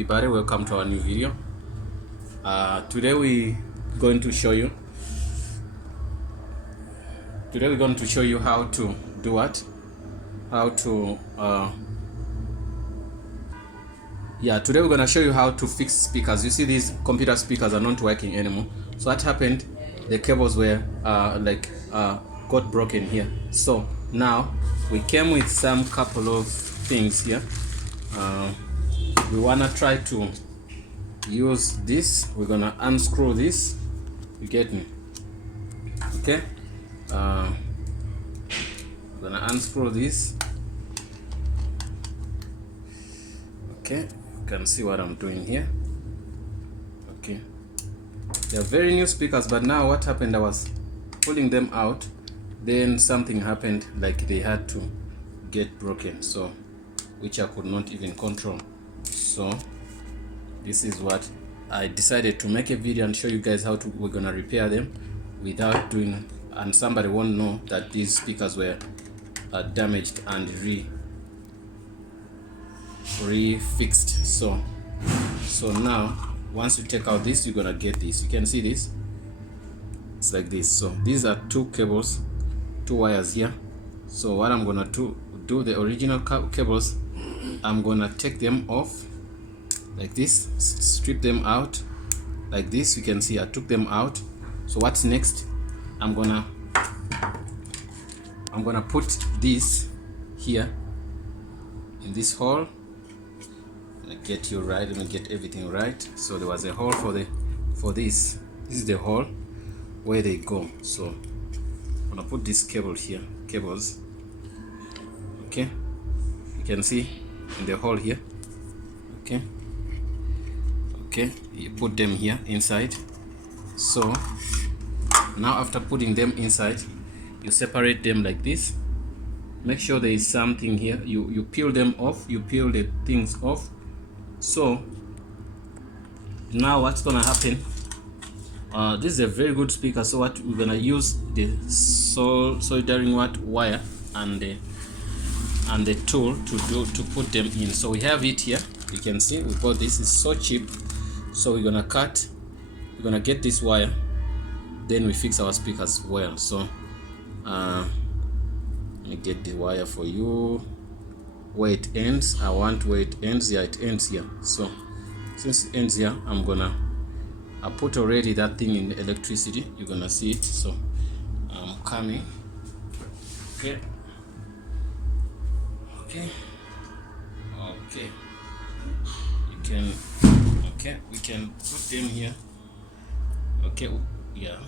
everybody, welcome to our new video. Today we're going to show you how to do what? Today we're going to show you how to fix speakers. You see, these computer speakers are not working anymore. So what happened? The cables were got broken here. So now we came with some couple of things here. We wanna try to use this. We're gonna unscrew this. You get me? Okay. We're gonna unscrew this. Okay, you can see what I'm doing here. Okay, they're very new speakers, but now what happened? I was pulling them out, then something happened, like they had to get broken, so which I could not even control. So this is what I decided to make a video and show you guys how we're gonna repair them without doing, and somebody won't know that these speakers were damaged and re-fixed. So now once you take out this, you're gonna get this. You can see this, it's like this. So these are two cables, two wires here. So what I'm gonna do the original cables, I'm gonna take them off like this, strip them out like this. You can see I took them out. So what's next? I'm gonna put this here in this hole. Let me get you right, let me get everything right. So there was a hole for this. This is the hole where they go. So I'm gonna put this cable here, cables. Okay, you can see in the hole here. Okay, you put them here inside. So now after putting them inside, you separate them like this. Make sure there is something here. You peel them off, you peel the things off. So now what's gonna happen, this is a very good speaker. So what we're gonna use, the soldering wire and the tool to put them in. So we have it here. You can see we bought this. It's so cheap. So we're gonna get this wire, then we fix our speakers well. So let me get the wire for you where it ends. I want where it ends. Yeah, it ends here. So since it ends here, I put already that thing in electricity. You're gonna see it. So I'm coming. Okay, we can put them here. Okay, yeah.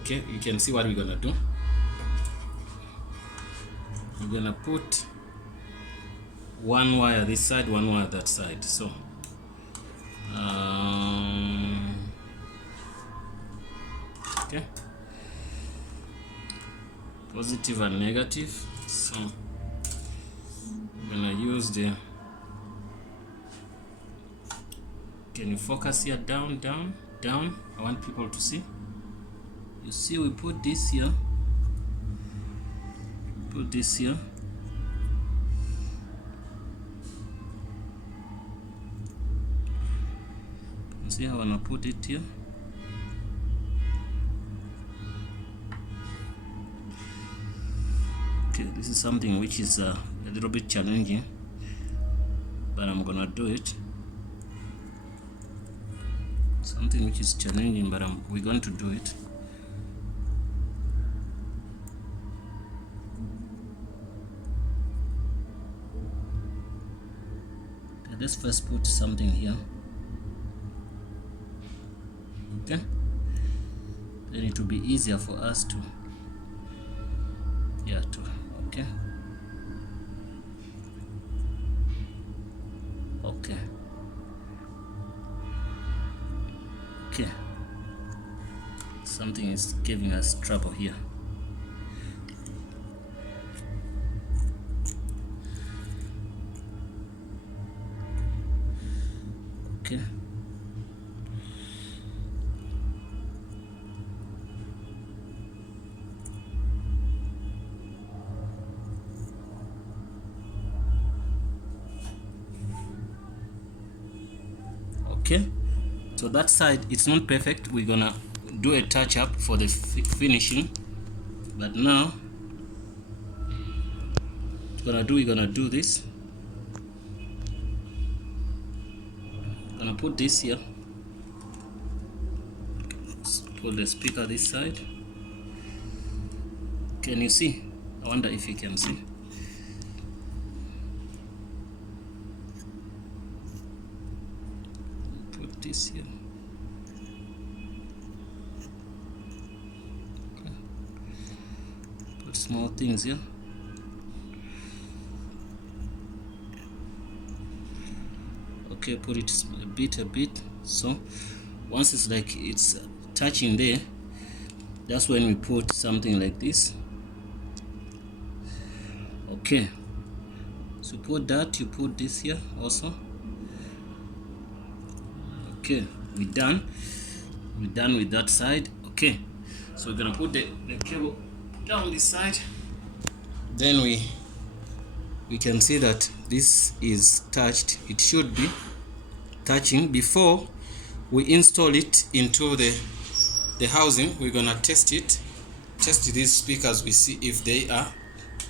Okay, you can see what we're gonna do. We're gonna put one wire this side, one wire that side. So okay, positive and negative. So we're gonna use the, can you focus here? Down. I want people to see. You see, we put this here. Put this here. See how I wanna put it here. Okay, this is something which is a little bit challenging, but I'm gonna do it. Something which is challenging, but we're going to do it. Okay, let's first put something here. Okay, then it will be easier for us to okay. Something is giving us trouble here. Okay. Okay, so that side it's not perfect. We're gonna do a touch up for the finishing, but now we're gonna do this. Gonna put this here, put the speaker this side. Can you see? I wonder if you can see. Put this here. Okay. Put small things here. Okay, put it a bit. So once it's like it's touching there, that's when we put something like this. Okay, so put that, you put this here also. Okay, we're done with that side. Okay, so we're gonna put the cable down this side. Then we can see that this is touched. It should be touching. Before we install it into the housing, we're gonna test these speakers. We see if they are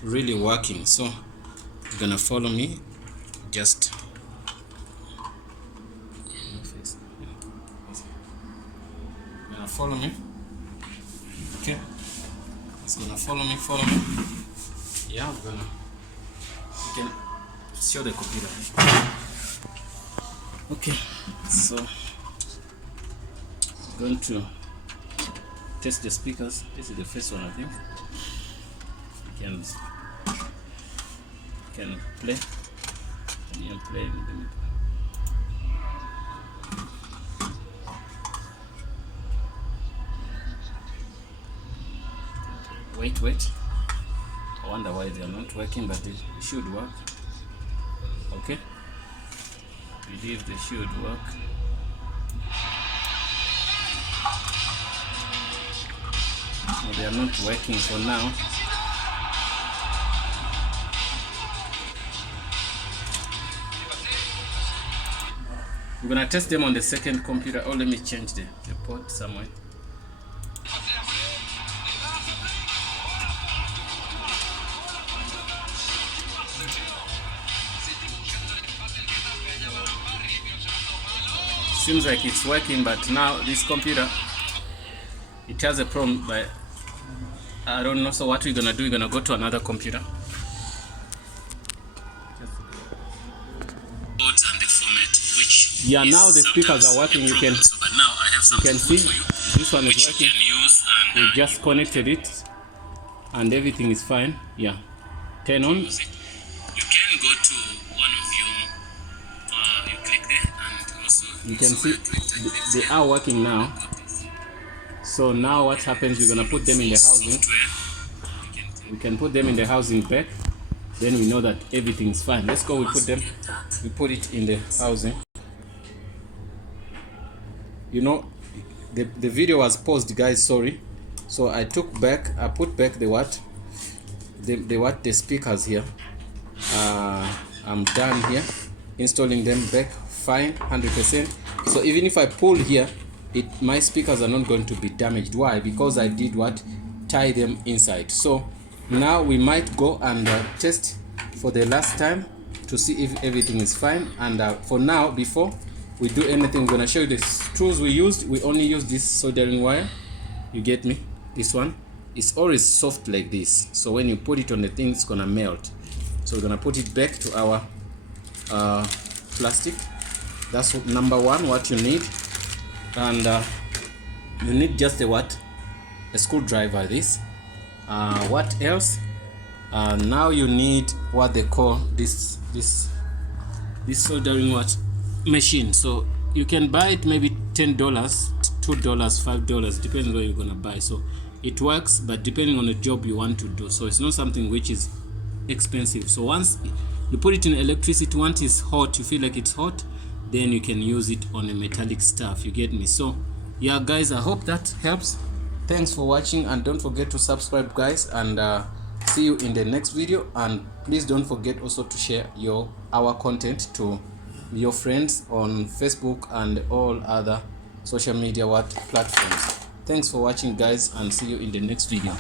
really working. So you're gonna follow me, just follow me. Okay, it's gonna follow me. Yeah, you can show the computer. Okay, so I'm going to test the speakers. This is the first one, I think. You can play. You can play. Wait. I wonder why they are not working, but they should work. Okay. I believe they should work. No, they are not working for now. We're gonna test them on the second computer. Oh, let me change the port somewhere. Seems like it's working, but now this computer, it has a problem, but I don't know. So what we're gonna do, we're gonna go to another computer. Yeah, now the speakers are working. You can see this one is working. We just connected it and everything is fine. Yeah, turn on. You can go to one of your, you click there and also you can see they are working now. So now what happens, we're gonna put them in the housing. We can put them in the housing back, then we know that everything is fine. Let's go, we put it in the housing. You know, the video was paused, guys, sorry. So I put back the speakers here. I'm done here installing them back fine, 100%. So even if I pull here, my speakers are not going to be damaged. Why? Because I did tie them inside. So now we might go and test for the last time to see if everything is fine. And for now, before we do anything, I'm gonna show you the tools we used. We only use this soldering wire. You get me? This one is always soft like this, so when you put it on the thing, it's gonna melt. So we're gonna put it back to our plastic. That's number one, what you need. And you need just a screwdriver. This what else? Now you need what they call this soldering machine. So you can buy it maybe $10, $2, $5, depends where you're gonna buy. So it works, but depending on the job you want to do. So it's not something which is expensive. So once you put it in electricity, once it's hot, you feel like it's hot, then you can use it on a metallic stuff. You get me? So yeah, guys, I hope that helps. Thanks for watching, and don't forget to subscribe, guys, and see you in the next video. And please don't forget also to share our content to your friends on Facebook and all other social media platforms. Thanks for watching, guys, and see you in the next video.